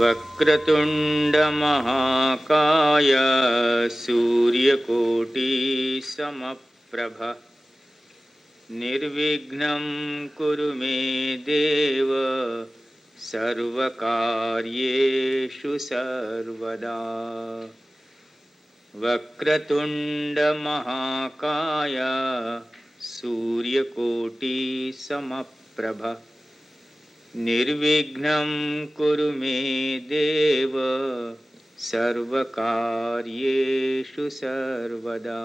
वक्रतुंड महाकाय सूर्यकोटि समप्रभ निर्विघ्नं कुरु मे देव सर्वकार्येषु सर्वदा। वक्रतुंड महाकाय सूर्यकोटि समप्रभ निर्विघ्नं कुरु मे देव सर्वकार्येषु सर्वदा।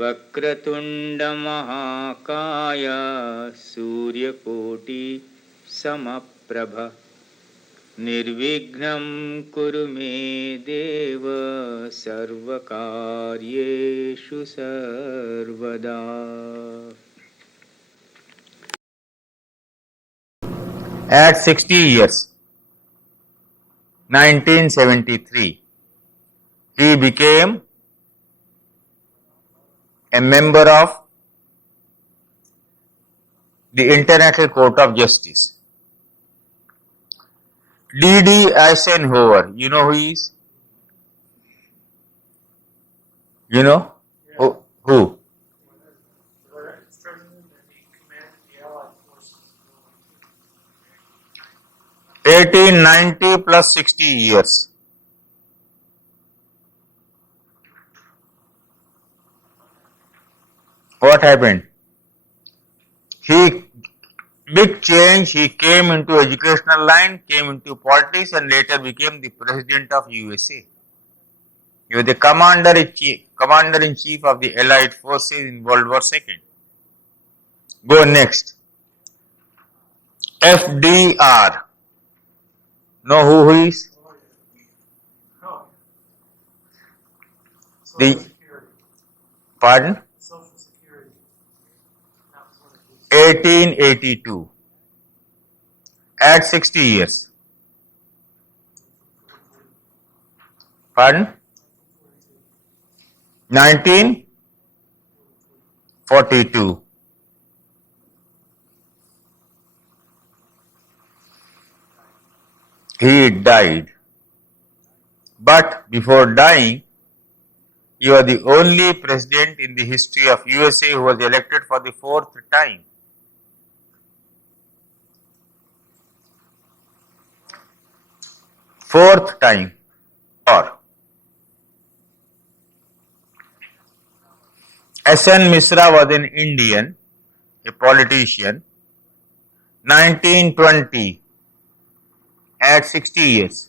वक्रतुंड महाकाय सूर्यकोटि समप्रभ निर्विघ्नं कुरु मे देव सर्वकार्येषु सर्वदा। At 60 years, 1973, he became a member of the International Court of Justice. D.D. Eisenhower, you know who he is? You know? Who? 1890 plus 60 years. What happened? Big change, he came into educational line, came into politics and later became the President of USA. He was the Commander-in-Chief of the Allied Forces in World War II. Go next. FDR. Know who he is? Pardon? Social Security. 1882. At 60 years. Pardon? 1942. He died. But before dying, he was the only president in the history of USA who was elected for the fourth time. Fourth time. Or S.N. Misra was an Indian, a politician. 1920, at 60 years.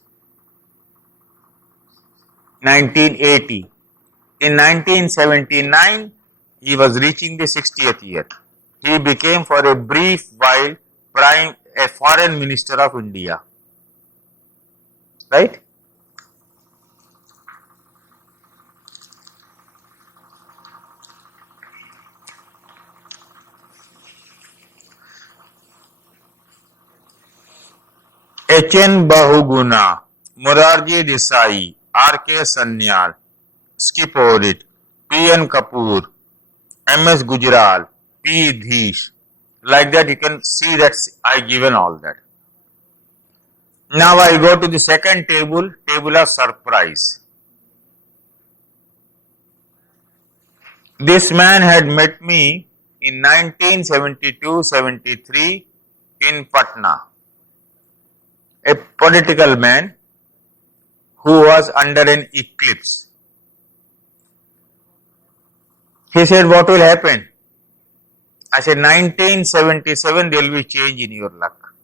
1980. In 1979, he was reaching the 60th year. He became for a brief while a foreign minister of India. Right? H.N. Bahuguna, Morarji Desai, R.K. Sanyal, Skip Orit, P.N. Kapoor, M.S. Gujral, P. Dhish. Like that you can see that I given all that. Now I go to the second table, table of surprise. This man had met me in 1972-73 in Patna. A political man who was under an eclipse. He said, what will happen? I said, 1977 there will be change in your luck.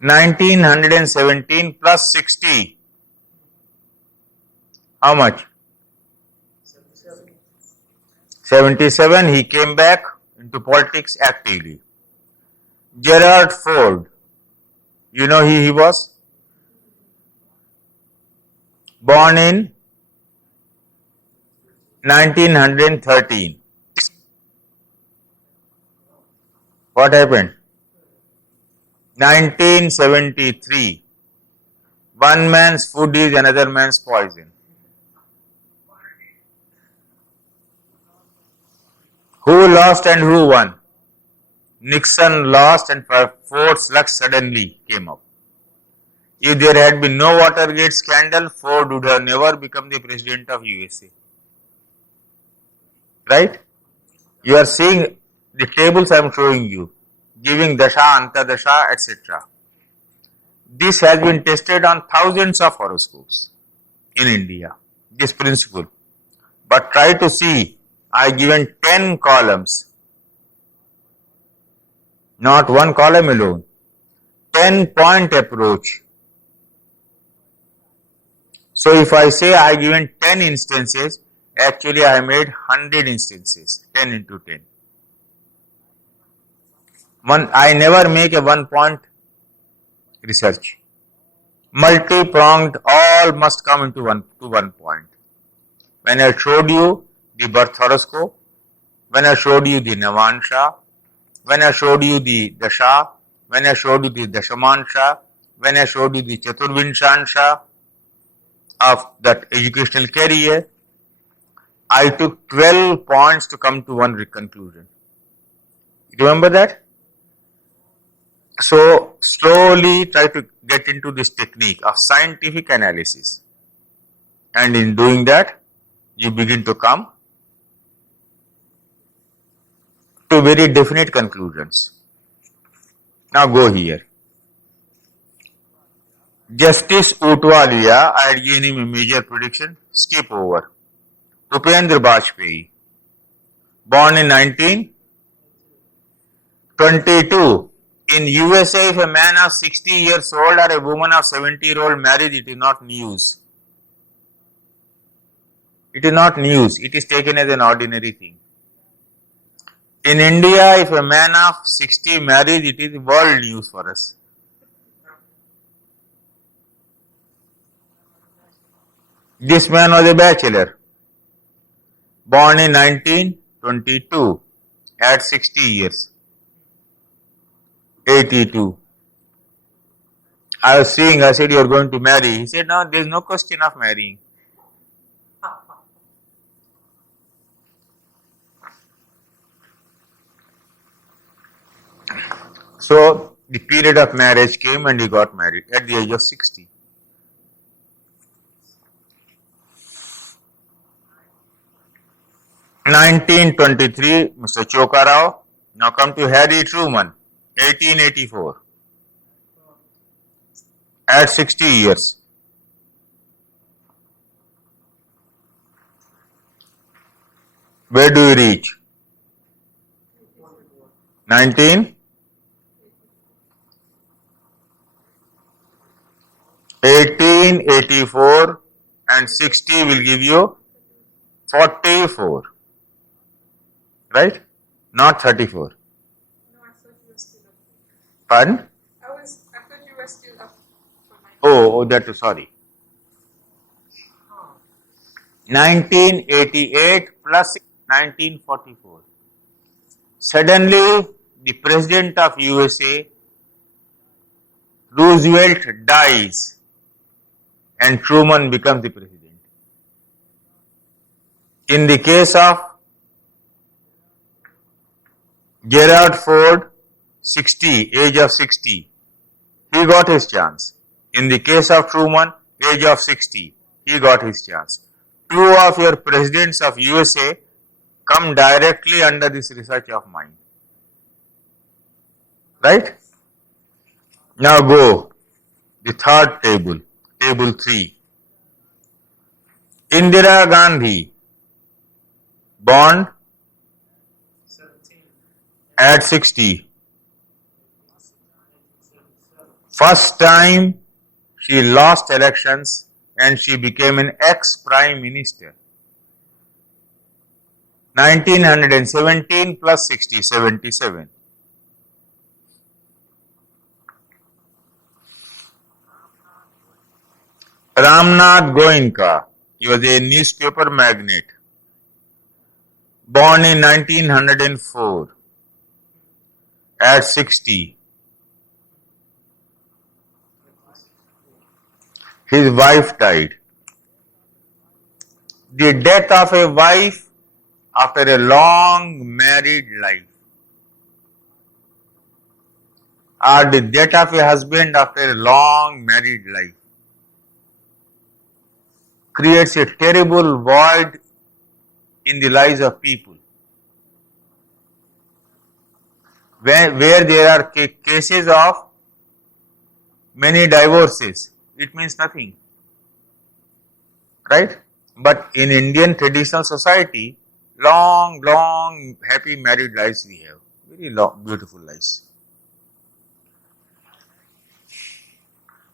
1917 plus 60. How much? 77. He came back into politics actively. Gerald Ford, you know who he was? Born in 1913. What happened? 1973. One man's food is another man's poison. Who lost and who won? Nixon lost and Ford's luck suddenly came up. If there had been no Watergate scandal, Ford would have never become the president of USA. Right? You are seeing the tables I am showing you, giving dasha, antadasha, etc. This has been tested on thousands of horoscopes in India, this principle. But try to see, I given 10 columns, not one column alone, 10-point approach. So if I say I given 10 instances, actually I made 100 instances, 10 into 10. I never make a 1-point research. Multi-pronged, all must come into one point. When I showed you the birth horoscope, when I showed you the Navansha, when I showed you the Dasha, when I showed you the Dashamansha, when I showed you the Chaturvinshansha of that educational career, I took 12 points to come to one conclusion. Remember that? So slowly try to get into this technique of scientific analysis, and in doing that you begin to come to very definite conclusions. Now go here. Justice Utwalia, I had given him a major prediction, skip over. Upendra Bajpayee, born in 1922. In USA, if a man of 60 years old or a woman of 70-year-old married, it is not news. It is not news. It is taken as an ordinary thing. In India, if a man of 60 marries, it is world news for us. This man was a bachelor, born in 1922, at 60 years. 82. I was seeing, I said, you are going to marry. He said, no, there is no question of marrying. So, the period of marriage came and he got married at the age of 60. In 1923, Mr. Choka Rao. Now come to Harry Truman, 1884. At 60 years. Where do you reach? 1884 and 60 will give you 44. Right? Not 34. No, I thought you were still up. Pardon? I thought you were still up for my. Oh, that is sorry. 1988 plus 1944. Suddenly, the president of USA, Roosevelt, dies and Truman becomes the president. In the case of Gerald Ford, 60, age of 60, he got his chance. In the case of Truman, age of 60, he got his chance. Two of your presidents of USA come directly under this research of mine. Right? Now go. The third table, table 3. Indira Gandhi, born 17. at 60. First time she lost elections and she became an ex-prime minister. 1917 plus 60, 77. Ramnath Goenka, he was a newspaper magnate. Born in 1904 at 60. His wife died. The death of a wife after a long married life. or the death of a husband after a long married life creates a terrible void in the lives of people. Where there are cases of many divorces, it means nothing, right? But in Indian traditional society, long, happy married lives we have. Very long, beautiful lives.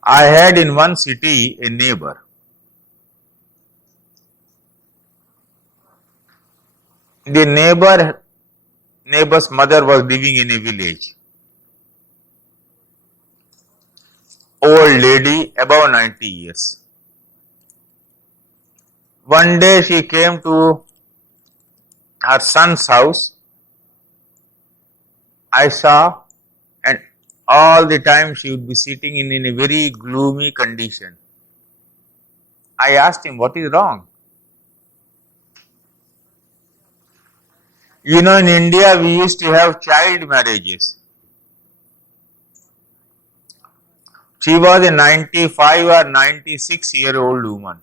I had in one city a neighbor's mother was living in a village. Old lady, above 90 years. One day she came to her son's house. I saw, and all the time she would be sitting in a very gloomy condition. I asked him, what is wrong? You know, in India we used to have child marriages. She was a 95 or 96-year-old woman.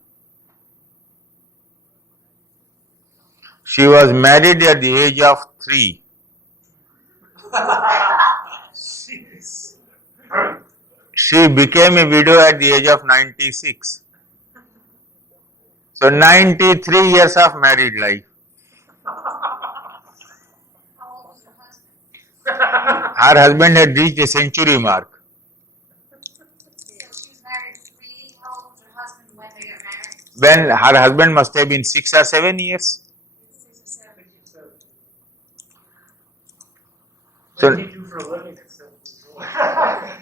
She was married at the age of 3. Jeez. She became a widow at the age of 96. So 93 years of married life. How old was your husband? Her husband had reached a century mark. So she was married 3. How old was your husband when they got married? When her husband must have been 6 or 7 years. 6 or 7. So- What did he do for a living instead of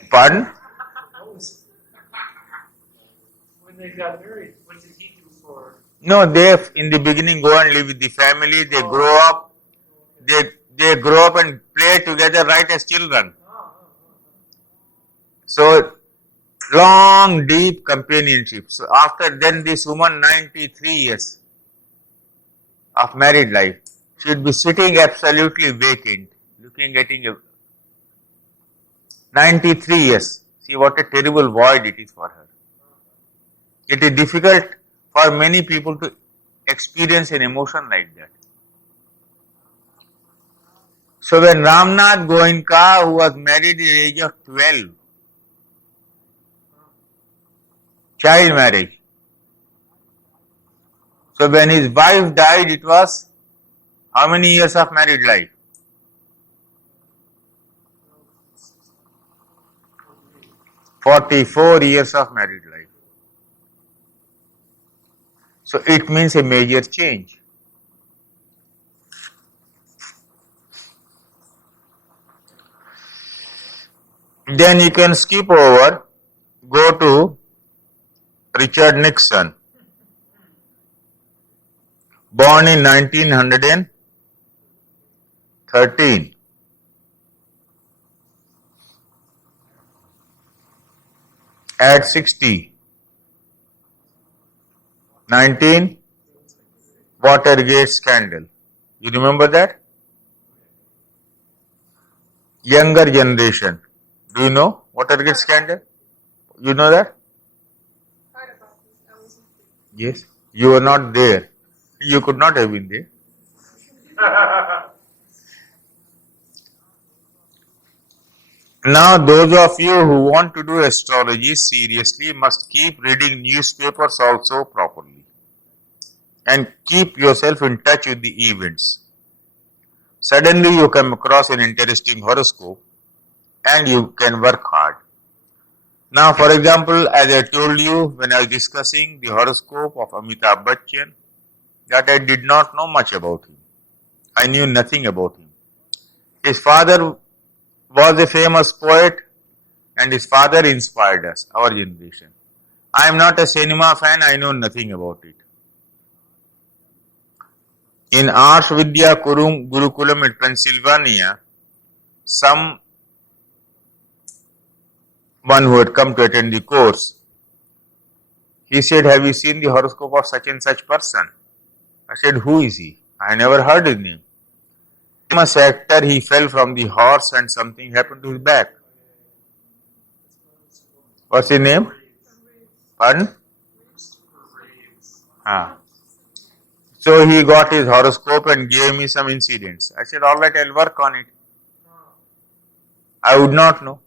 Pardon? When they got married, what did he do for? No, they in the beginning go and live with the family. They grow up. They grow up and play together right as children. So long, deep companionship. So after then, this woman 93 years of married life, she would be sitting absolutely vacant, looking at a 93 years. See what a terrible void it is for her. It is difficult for many people to experience an emotion like that. So when Ramnath Goenka, who was married at the age of 12, child marriage. So when his wife died, it was how many years of married life? 44 years of married life. So it means a major change. Then you can skip over, go to Richard Nixon, born in 1913. At 60, 19, Watergate scandal. You remember that? Younger generation. Do you know Watergate scandal? You know that? Heard about this. I wasn't there. Yes. You were not there. You could not have been there. Now, those of you who want to do astrology seriously must keep reading newspapers also properly and keep yourself in touch with the events. Suddenly you come across an interesting horoscope and you can work hard. Now, for example, as I told you when I was discussing the horoscope of Amitabh Bachchan, that I did not know much about him. I knew nothing about him. His father was a famous poet and his father inspired us, our generation. I am not a cinema fan, I know nothing about it. In Arsh Vidya Gurukulam in Pennsylvania, someone who had come to attend the course, he said, have you seen the horoscope of such and such person? I said, who is he? I never heard his name. Famous actor, he fell from the horse and something happened to his back. What's his name? Pardon? So he got his horoscope and gave me some incidents. I said, all right, I'll work on it. I would not know.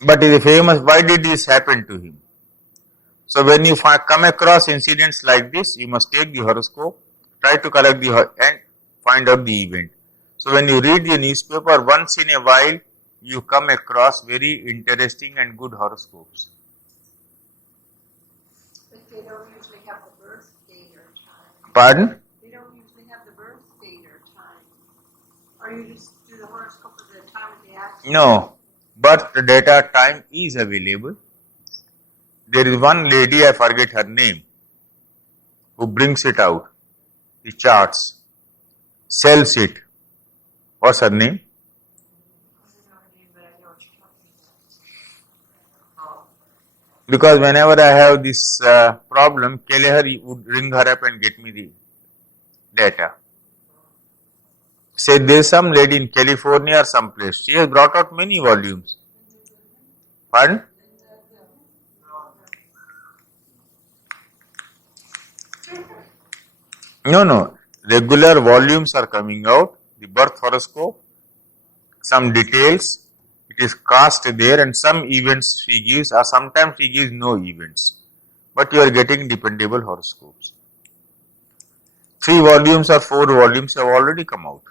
But it is famous. Why did this happen to him? So when you come across incidents like this, you must take the horoscope, try to collect and find out the event. So when you read the newspaper, once in a while, you come across very interesting and good horoscopes. But they don't usually have the birth date or time. Pardon? They don't usually have the birth date or time. Or you just do the horoscope at the time of the accident? No, birth data time is available. There is one lady, I forget her name, who brings it out, the charts, sells it. What's her name? Because whenever I have this problem, Kelleher would ring her up and get me the data. Say there's some lady in California or someplace. She has brought out many volumes. Pardon? No. Regular volumes are coming out. The birth horoscope, some details. It is cast there, and some events she gives, or sometimes she gives no events. But you are getting dependable horoscopes. 3 volumes or 4 volumes have already come out.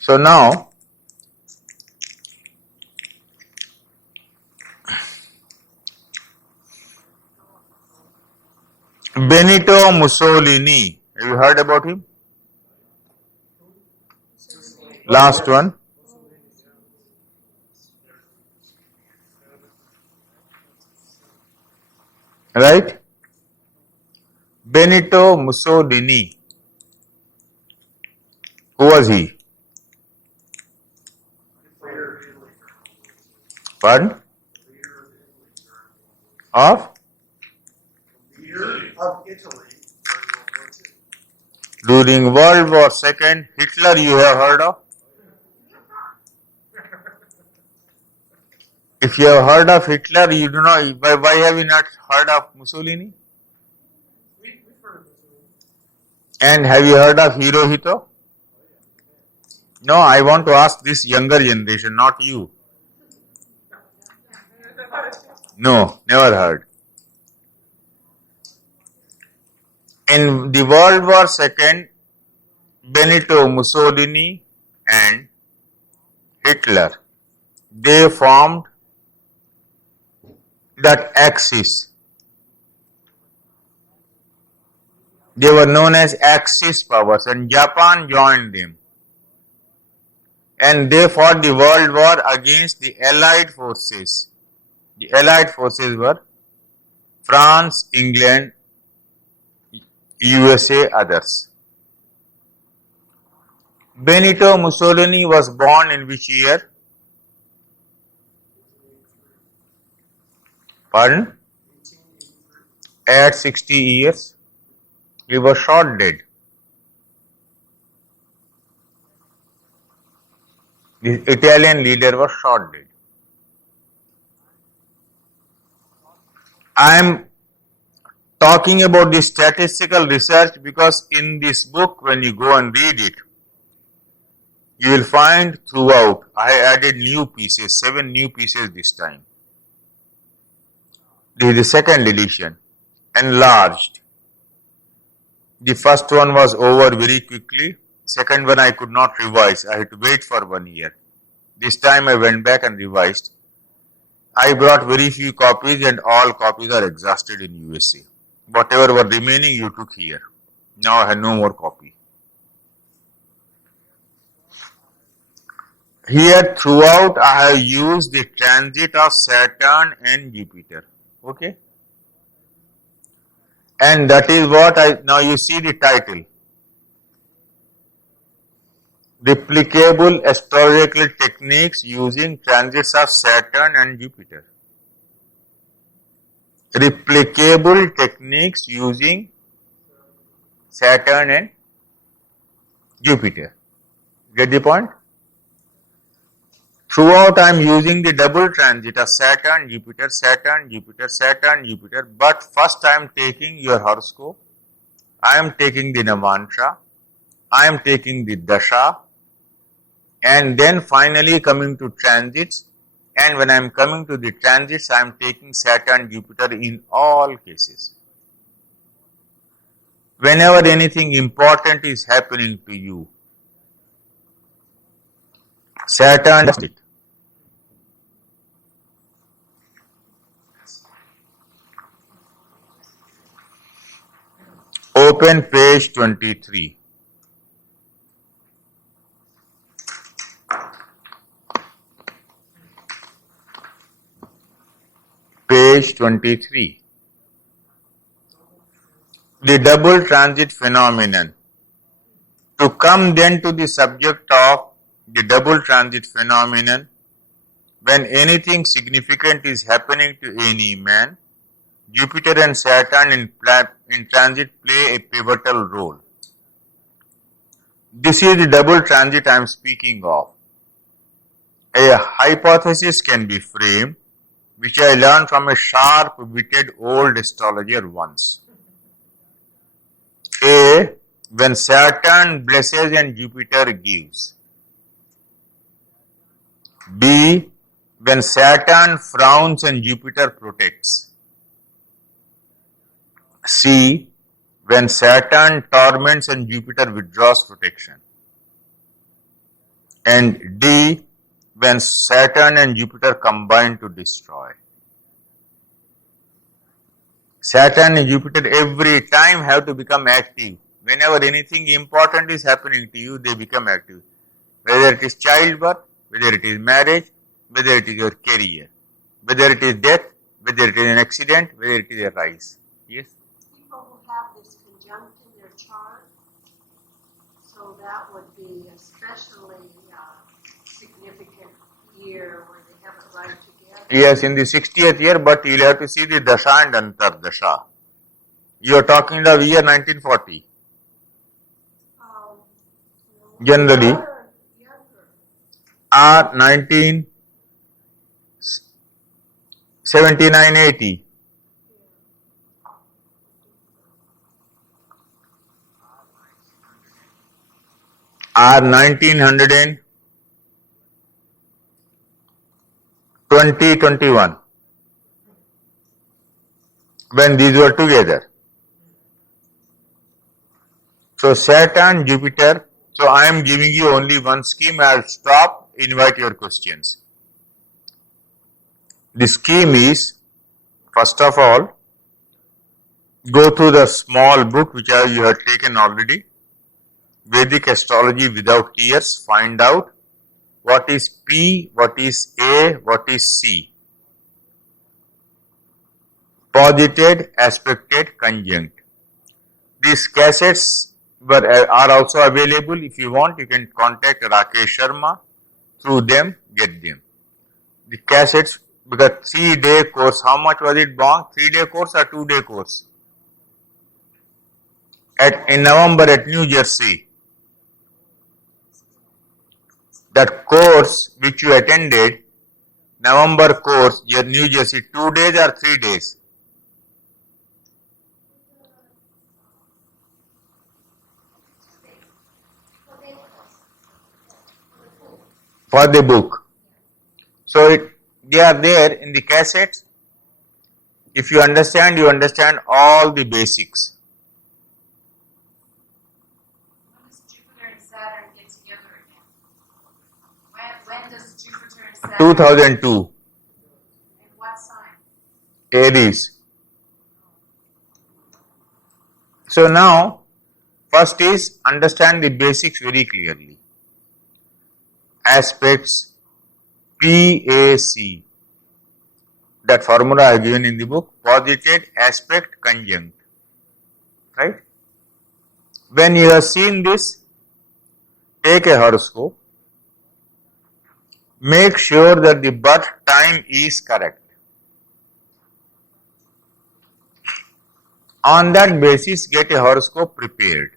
So now, Benito Mussolini, have you heard about him? Last one. Right? Benito Mussolini. Who was he? Pardon? Of? Of Italy During World War II, Hitler you have heard of? If you have heard of Hitler, you do not. Why have you not heard of Mussolini? We've heard of this. And have you heard of Hirohito? No, I want to ask this younger generation, not you. No, never heard. In the World War II, Benito Mussolini and Hitler, they formed that Axis. They were known as Axis powers, and Japan joined them. And they fought the world war against the Allied forces. The Allied forces were France, England, USA, others. Benito Mussolini was born in which year? Pardon? At 60 years. He was shot dead. The Italian leader was shot dead. I am talking about the statistical research because in this book, when you go and read it, you will find throughout, I added new pieces, 7 new pieces this time. This is the second edition, enlarged. The first one was over very quickly. Second one I could not revise. I had to wait for 1 year. This time I went back and revised. I brought very few copies and all copies are exhausted in USA. Whatever were remaining you took here. Now I have no more copy. Here throughout I have used the transit of Saturn and Jupiter. Okay? And that is what now you see the title. Replicable astrological techniques using transits of Saturn and Jupiter. Replicable techniques using Saturn and Jupiter. Get the point? Throughout I am using the double transit of Saturn, Jupiter, Saturn, Jupiter, Saturn, Jupiter, but first I am taking your horoscope, I am taking the Navansha, I am taking the Dasha, and then finally coming to transits, and when I am coming to the transits, I am taking Saturn, Jupiter in all cases. Whenever anything important is happening to you, Saturn does it. Open page 23. Page 23. The double transit phenomenon. To come then to the subject of the double transit phenomenon, when anything significant is happening to any man, Jupiter and Saturn in transit play a pivotal role. This is the double transit I am speaking of. A hypothesis can be framed, which I learned from a sharp-witted old astrologer once. A. When Saturn blesses and Jupiter gives. B. When Saturn frowns and Jupiter protects. C. When Saturn torments and Jupiter withdraws protection. And D. When Saturn and Jupiter combine to destroy. Saturn and Jupiter every time have to become active. Whenever anything important is happening to you, they become active. Whether it is childbirth, whether it is marriage, whether it is your career, whether it is death, whether it is an accident, whether it is a rise. Yes? People who have this conjunct in their chart, so that would be especially significant year where they have it right together. Yes, in the 60th year, but you'll have to see the Dasha and Antardasha. You are talking of year 1940. Generally, Younger. are 1979-80. Are 1920-21. When these were together. So Saturn, Jupiter. So I am giving you only one scheme. I will stop, invite your questions. The scheme is, first of all, go through the small book which you have taken already, Vedic Astrology Without Tears, find out what is P, what is A, what is C. Posited, aspected, conjunct. These cassettes are also available. If you want, you can contact Rakesh Sharma. Through them, get them. The cassettes, because 3-day course, how much was it, Bong? 3-day course or 2-day course? In November at New Jersey. That course which you attended, November course, New Jersey, 2 days or 3 days? For the book. So they are there in the cassettes. If you understand all the basics. When does Jupiter and Saturn get together again? When does Jupiter and Saturn? 2002, In what sign? Aries. So now, first is understand the basics very clearly. Aspects, PAC. That formula I have given in the book, posited, aspect, conjunct. Right? When you have seen this, take a horoscope. Make sure that the birth time is correct. On that basis, get a horoscope prepared.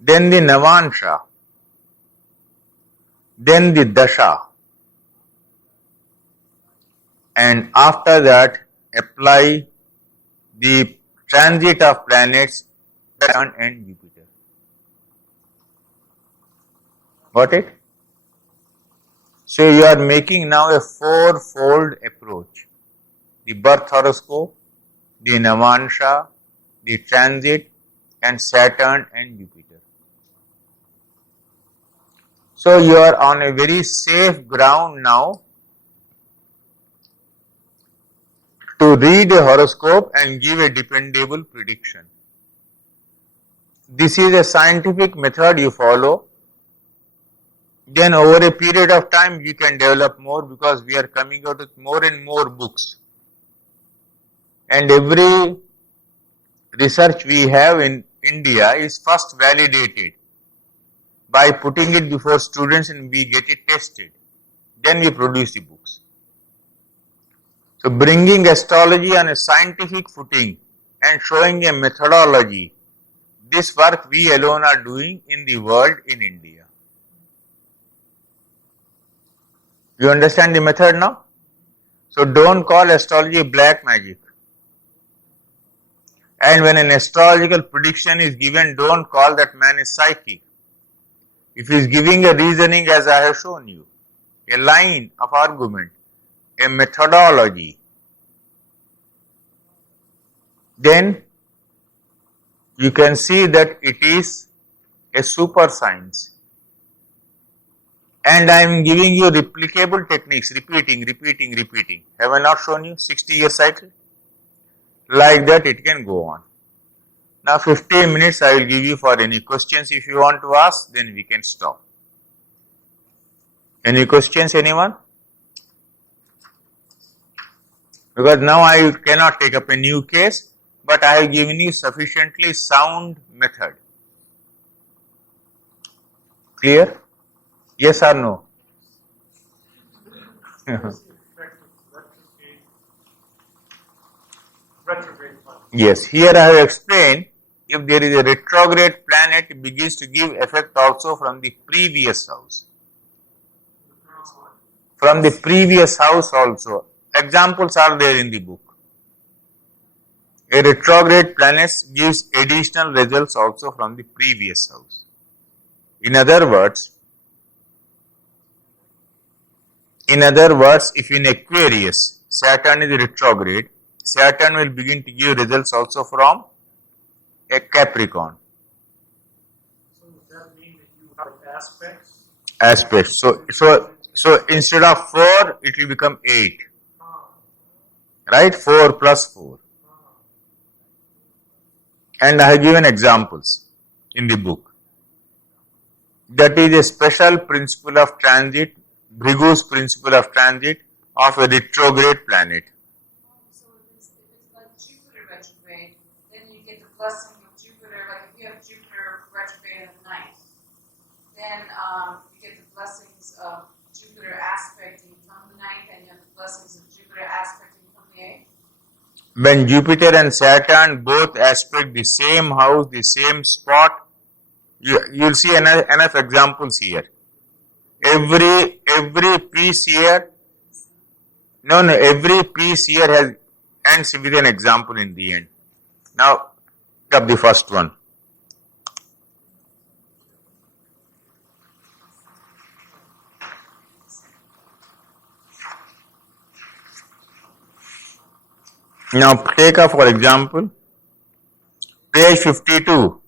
Then the Navansha. then the dasha, and after that apply the transit of planets Saturn and Jupiter. Got it? So you are making now a four-fold approach: the birth horoscope, the Navansha, the transit, and Saturn and Jupiter. So you are on a very safe ground now to read a horoscope and give a dependable prediction. This is a scientific method you follow. Then over a period of time you can develop more, because we are coming out with more and more books. And every research we have in India is first validated by putting it before students and we get it tested. Then we produce the books. So bringing astrology on a scientific footing and showing a methodology, this work we alone are doing in the world in India. You understand the method now? So don't call astrology black magic. And when an astrological prediction is given, don't call that man a psychic. If he is giving a reasoning as I have shown you, a line of argument, a methodology, then you can see that it is a super science. And I am giving you replicable techniques, repeating. Have I not shown you 60-year cycle? Like that it can go on. Now 15 minutes I will give you for any questions. If you want to ask, then we can stop. Any questions, anyone? Because now I cannot take up a new case, but I have given you sufficiently sound method. Clear? Yes or no? What's the effect of retrograde planet? Yes, here I have explained, if there is a retrograde planet, it begins to give effect also from the previous house. From the previous house also. Examples are there in the book. A retrograde planet gives additional results also from the previous house. In other words, if in Aquarius, Saturn is retrograde, Saturn will begin to give results also from a Capricorn. So does that mean that you have aspects? Aspects. So instead of 4, it will become 8. Right? 4 plus 4. And I have given examples in the book. That is a special principle of transit, Bhrigu's principle of transit of a retrograde planet. So if it's like Jupiter retrograde, then you get the blessing of Jupiter. Like if you have Jupiter retrograde at the 9th, then you get the blessings of Jupiter aspecting from the 9th, and you have the blessings of Jupiter aspecting from the 8th. When Jupiter and Saturn both aspect the same house, the same spot, you'll see enough examples here. Every piece here, every piece here ends with an example in the end. Now, pick up the first one. Now, take up for example, page 52.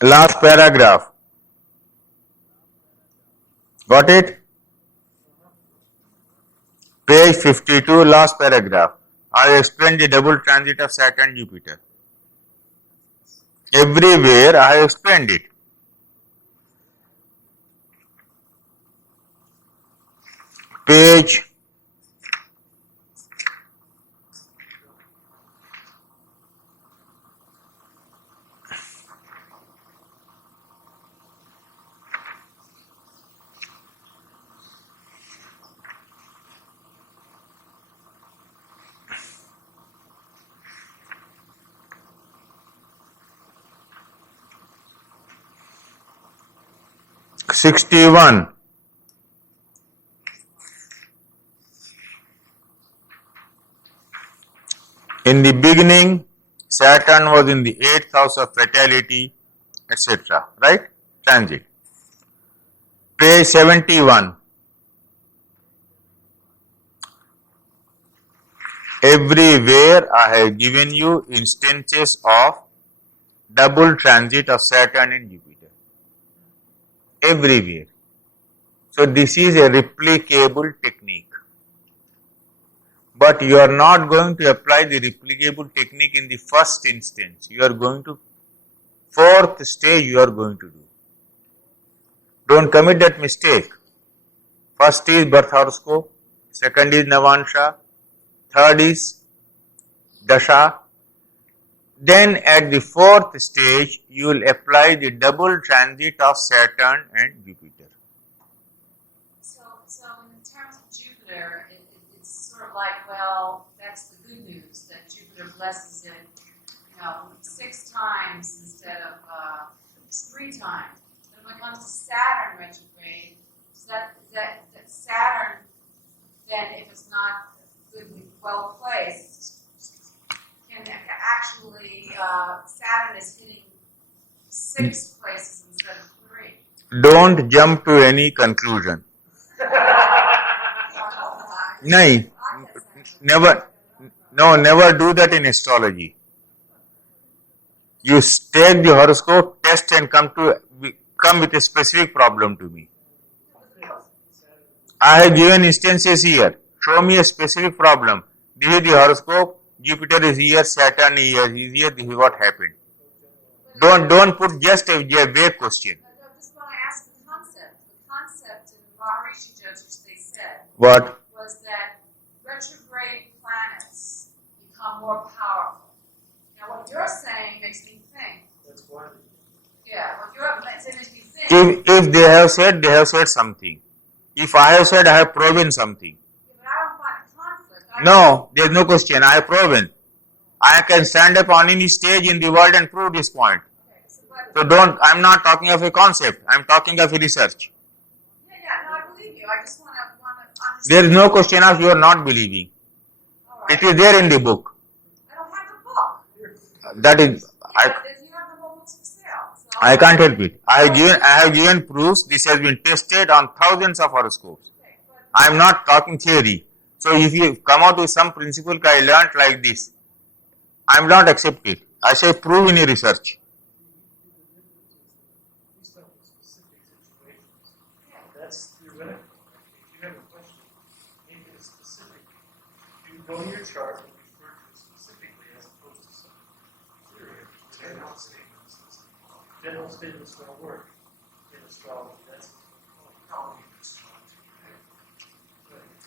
Last paragraph. Got it? Page 52, last paragraph. I explained the double transit of Saturn Jupiter. Everywhere I have explained it. Page 52. 61. In the beginning, Saturn was in the 8th house of fertility, etc. Right? Transit. Page 71. Everywhere I have given you instances of double transit of Saturn and Jupiter. Everywhere. So this is a replicable technique. But you are not going to apply the replicable technique in the first instance. You are going to, fourth stage you are going to do. Don't commit that mistake. First is birth horoscope, second is Navansha, third is Dasha. Then at the fourth stage, you will apply the double transit of Saturn and Jupiter. So in terms of Jupiter, it's sort of like, well, that's the good news, that Jupiter blesses it, 6 times instead of 3 times. But when it comes to Saturn retrograde, is that Saturn, then if it's not good, well placed, can actually, Saturn is hitting 6 places instead of 3. Don't jump to any conclusion. No, never do that in astrology. You take the horoscope, test and come with a specific problem to me. I have given instances here. Show me a specific problem. This is the horoscope. Jupiter is here, Saturn is here. This is what happened. Don't put just a vague question. I just want to ask the concept. The concept in Maharishi Jyotish, they said, What? was that retrograde planets become more powerful. Now, what you're saying makes me think. That's one. Yeah, what you're saying makes me think. If they have said something. If I have said, I have proven something. Yeah, but I don't find a conflict. No, there is no question. I have proven. I can stand up on any stage in the world and prove this point. Okay, So I'm not talking of a concept. I'm talking of a research. Yeah, no, I believe you. I just want to understand. There is no question of you are not believing. All right. It is there in the book. I don't have the book. That is, You have the whole books for sale. So I can't help it. I have given proofs. This has been tested on thousands of horoscopes. Okay, but I am not talking theory. So if you come out with some principle I learnt like this, I am not accept it. I say prove in a research. These stuff in specific situations. That's theoretical. If you have a question, make it specific. You can go to your chart and refer to it specifically as opposed to some theory. General statements. General statements don't work in astrology. That's how we astrology.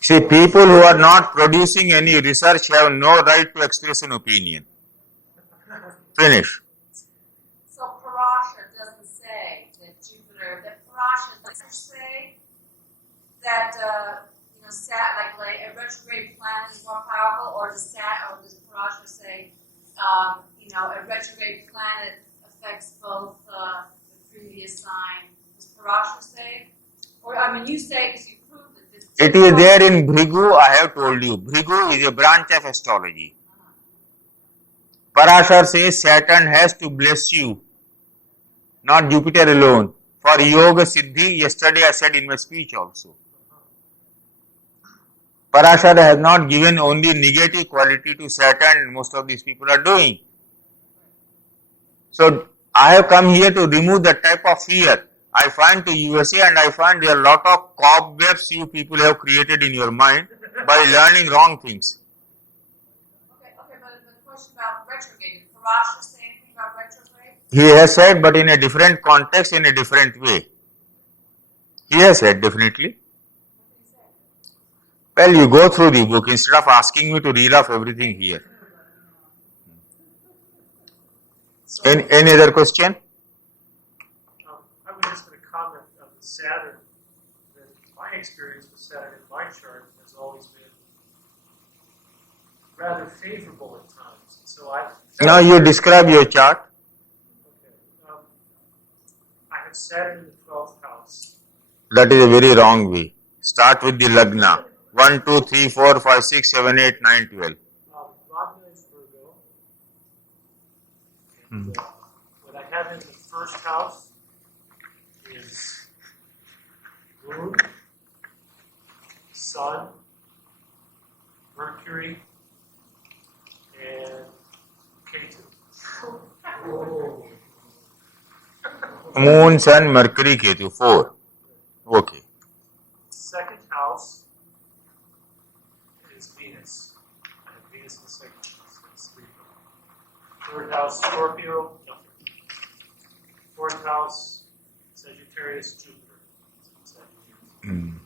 See, people who are not producing any research have no right to express an opinion. Finish. So Parasha doesn't say that Jupiter, that Parasha doesn't say that, like a retrograde planet is more powerful, or does Parasha say, a retrograde planet affects both the previous sign? Does Parasha say? Or, you say because you proved it. It is there in Bhrigu, I have told you. Bhrigu is a branch of astrology. Parashar says Saturn has to bless you, not Jupiter alone. For Yoga Siddhi, yesterday I said in my speech also. Parashar has not given only negative quality to Saturn, and most of these people are doing. So I have come here to remove that type of fear. I find to USA and I find there are a lot of cobwebs you people have created in your mind by learning wrong things. Okay, but the question about retrograde, did Parasha say anything about retrograde? He has said, but in a different context, in a different way. He has said, definitely. What did he say? Well, you go through the book instead of asking me to reel off everything here. So, Any other question? I was just going to comment on the Saturn. That my experience with Saturn in my chart has always been rather favorable at times. So Now you describe your chart. Okay. I have Saturn in the 12th house That is a very wrong way. Start with the Lagna. 1, 2, 3, 4, 5, 6, 7, 8, 9, 12. Lagna is Virgo. And what I have in the first house is Moon, Sun, Mercury, and Ketu. Moon, Sun, Mercury, Ketu. 4. Okay. Second house is Venus. I have Venus in the second house. That's Libra. Third house, Scorpio, nothing. Fourth house, Sagittarius, Jupiter. Sagittarius.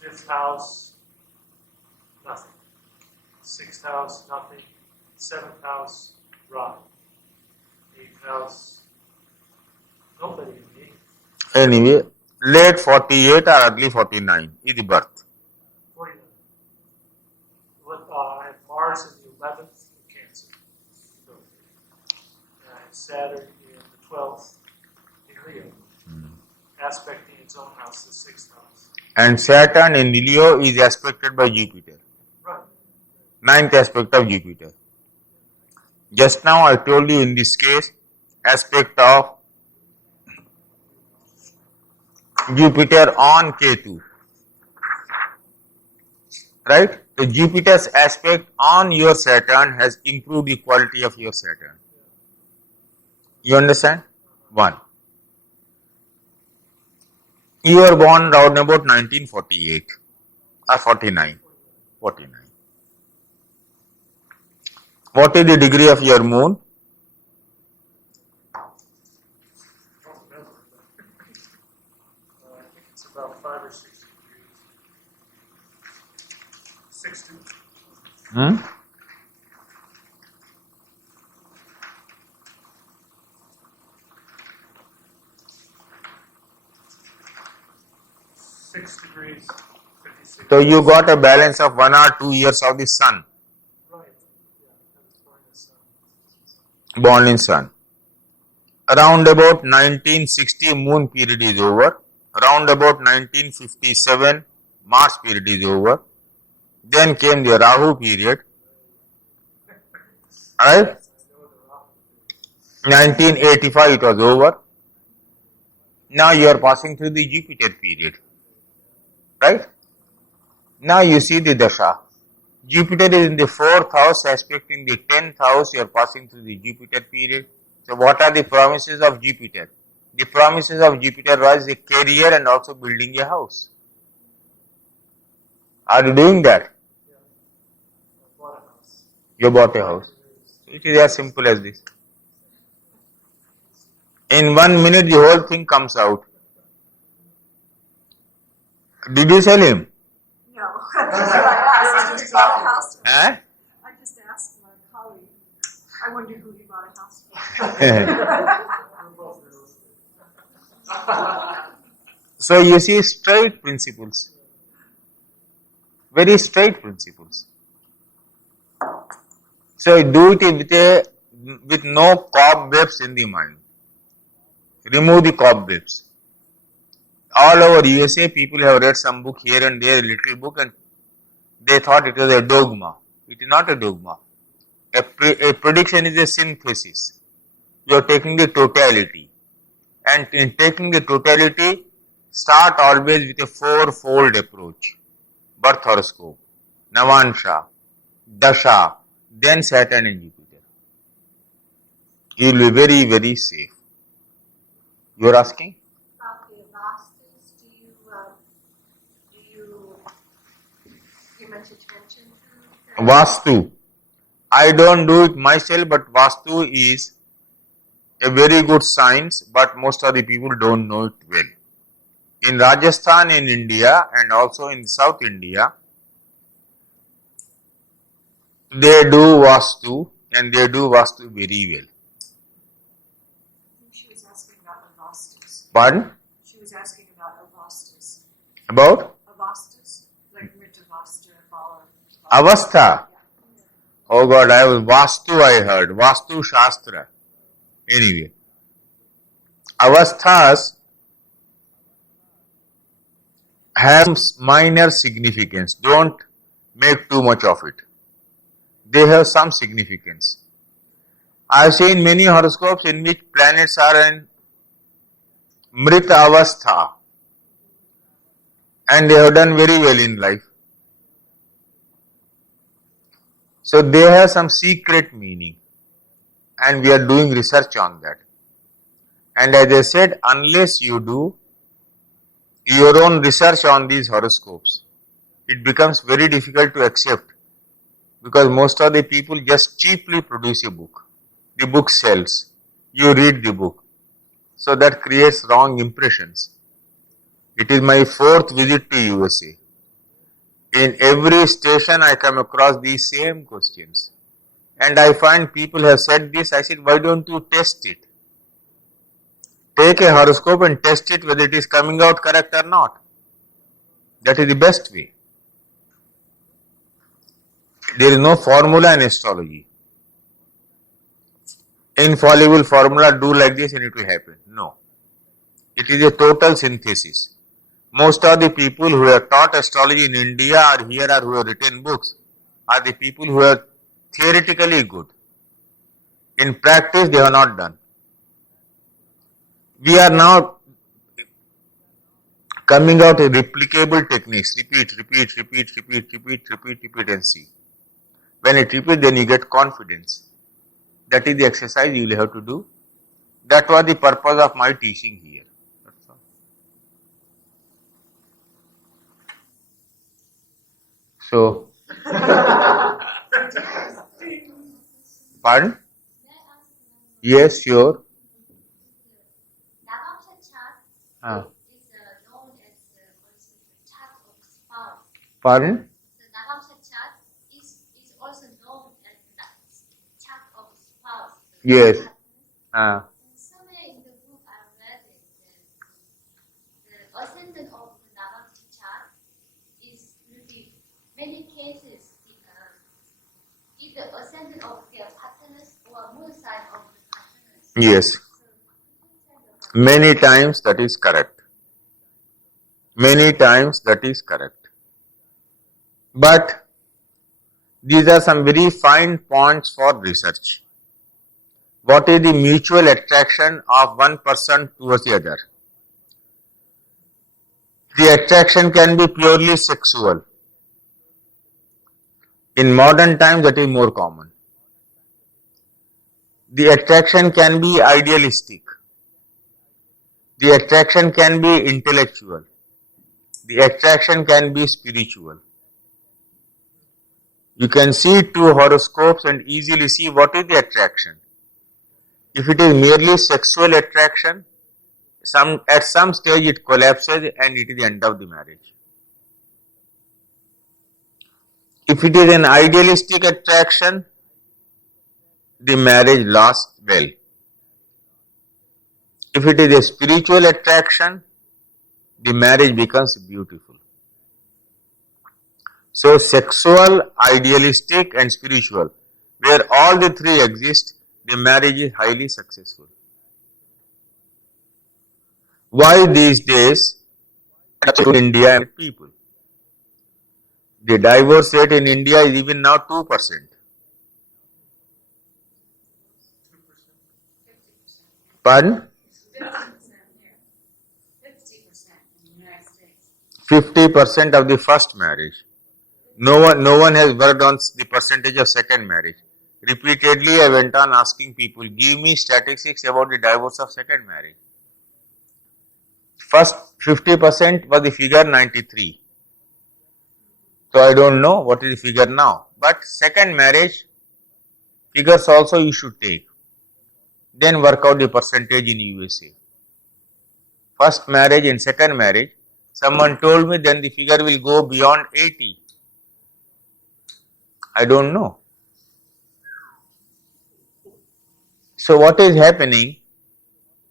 Fifth house, nothing. Sixth house, nothing. Seventh house, Rahu. Eighth house, nobody in the eighth. Anyway, late 48 or early 49 is the birth. 49. I have Mars in the 11th in Cancer. And I have Saturn in the 12th in Leo. Aspecting its own house, the 6th house. And Saturn in Leo is aspected by Jupiter. Right. 9th aspect of Jupiter. Just now I told you in this case, aspect of Jupiter on Ketu. Right? So Jupiter's aspect on your Saturn has improved the quality of your Saturn. You understand? 1. You were born around about 1948 or 49. 49. What is the degree of your moon? I don't remember. I think it's about 5 or 6 degrees. 60. Hmm? Degrees, 56. So you got a balance of 1 or 2 years of the sun, Right. Yeah, I was born in the sun. born in sun. Around about 1960 moon period is over. Around about 1957 Mars period is over. Then came the Rahu period. Alright? 1985 it was over. Now you are passing through the Jupiter period. Right? Now you see the Dasha. Jupiter is in the 4th house, aspecting the 10th house, you are passing through the Jupiter period. So what are the promises of Jupiter? The promises of Jupiter was a career and also building a house. Are you doing that? I bought a house. You bought a house. It is as simple as this. In 1 minute the whole thing comes out. Did you sell him? No, that's what I asked. He bought a house. Eh? I just asked my colleague. I wonder who he bought a house for. We're both real estate. So you see straight principles. Very straight principles. So do it with no cobwebs in the mind. Remove the cobwebs. All over USA, people have read some book here and there, a little book, and they thought it was a dogma. It is not a dogma. A prediction is a synthesis. You are taking the totality. And in taking the totality, start always with a 4-fold approach. Birth horoscope, Navansha, Dasha, then Saturn and Jupiter. You will be very, very safe. You are asking? About the Avastas, do you pay much attention to that? Vastu. I don't do it myself, but Vastu is a very good science, but most of the people don't know it well. In Rajasthan, in India, and also in South India, they do Vastu, and they do Vastu very well. She was asking about Avastas. Pardon? She was asking about Avastas. About? Avastas? Like Mritavasta, Bala. Avastha. Oh God, I was Vastu, I heard. Vastu Shastra. Anyway. Avasthas have minor significance. Don't make too much of it. They have some significance. I have seen many horoscopes in which planets are in Mrita Avastha and they have done very well in life. So they have some secret meaning and we are doing research on that. And as I said, unless you do your own research on these horoscopes, it becomes very difficult to accept because most of the people just cheaply produce a book. The book sells. You read the book. So that creates wrong impressions. It is my 4th visit to USA. In every station I come across these same questions. And I find people have said this. I said, why don't you test it? Take a horoscope and test it whether it is coming out correct or not. That is the best way. There is no formula in astrology. Infallible formula, do like this and it will happen. No. It is a total synthesis. Most of the people who have taught astrology in India or here or who have written books are the people who are theoretically good. In practice, they have not done. We are now coming out with replicable techniques. Repeat and see. When it repeats, then you get confidence. That is the exercise you will have to do. That was the purpose of my teaching here. That's all. So, pardon? Yes, sure. Ah. Pardon? The Nagamsa chart is also known as the chart of spouse. Yes. Ah. Somewhere in the book I read it that the ascendant of the Nagamsa chart is really many cases either ascendant of their partners or moon sign of the partners. Yes. Many times that is correct. Many times that is correct. But these are some very fine points for research. What is the mutual attraction of one person towards the other? The attraction can be purely sexual. In modern times, that is more common. The attraction can be idealistic. The attraction can be intellectual. The attraction can be spiritual. You can see 2 horoscopes and easily see what is the attraction. If it is merely sexual attraction, at some stage it collapses and it is the end of the marriage. If it is an idealistic attraction, the marriage lasts well. If it is a spiritual attraction, the marriage becomes beautiful. So sexual, idealistic and spiritual, where all the 3 exist, the marriage is highly successful. Why these days in India people? The divorce rate in India is even now 2%. 50%. Pardon? 50% here. 50% in the United States. 50% of the first marriage. No one has worked on the percentage of second marriage. Repeatedly I went on asking people, give me statistics about the divorce of second marriage. First 50% was the figure 93. So I don't know what is the figure now. But second marriage figures also you should take. Then work out the percentage in USA. First marriage and second marriage, someone told me then the figure will go beyond 80. I don't know. So what is happening?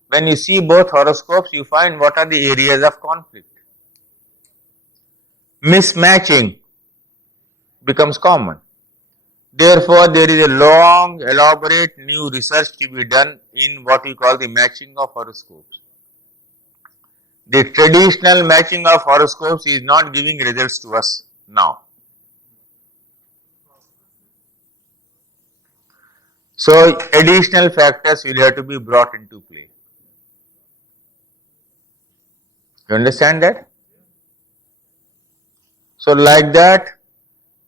When you see both horoscopes, you find what are the areas of conflict. Mismatching becomes common. Therefore, there is a long, elaborate new research to be done in what we call the matching of horoscopes. The traditional matching of horoscopes is not giving results to us now. So additional factors will have to be brought into play. You understand that? So like that,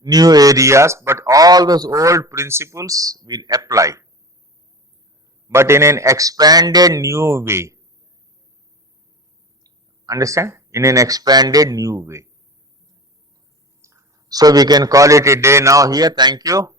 new areas, but all those old principles will apply, but in an expanded new way. Understand? In an expanded new way. So we can call it a day now here. Thank you.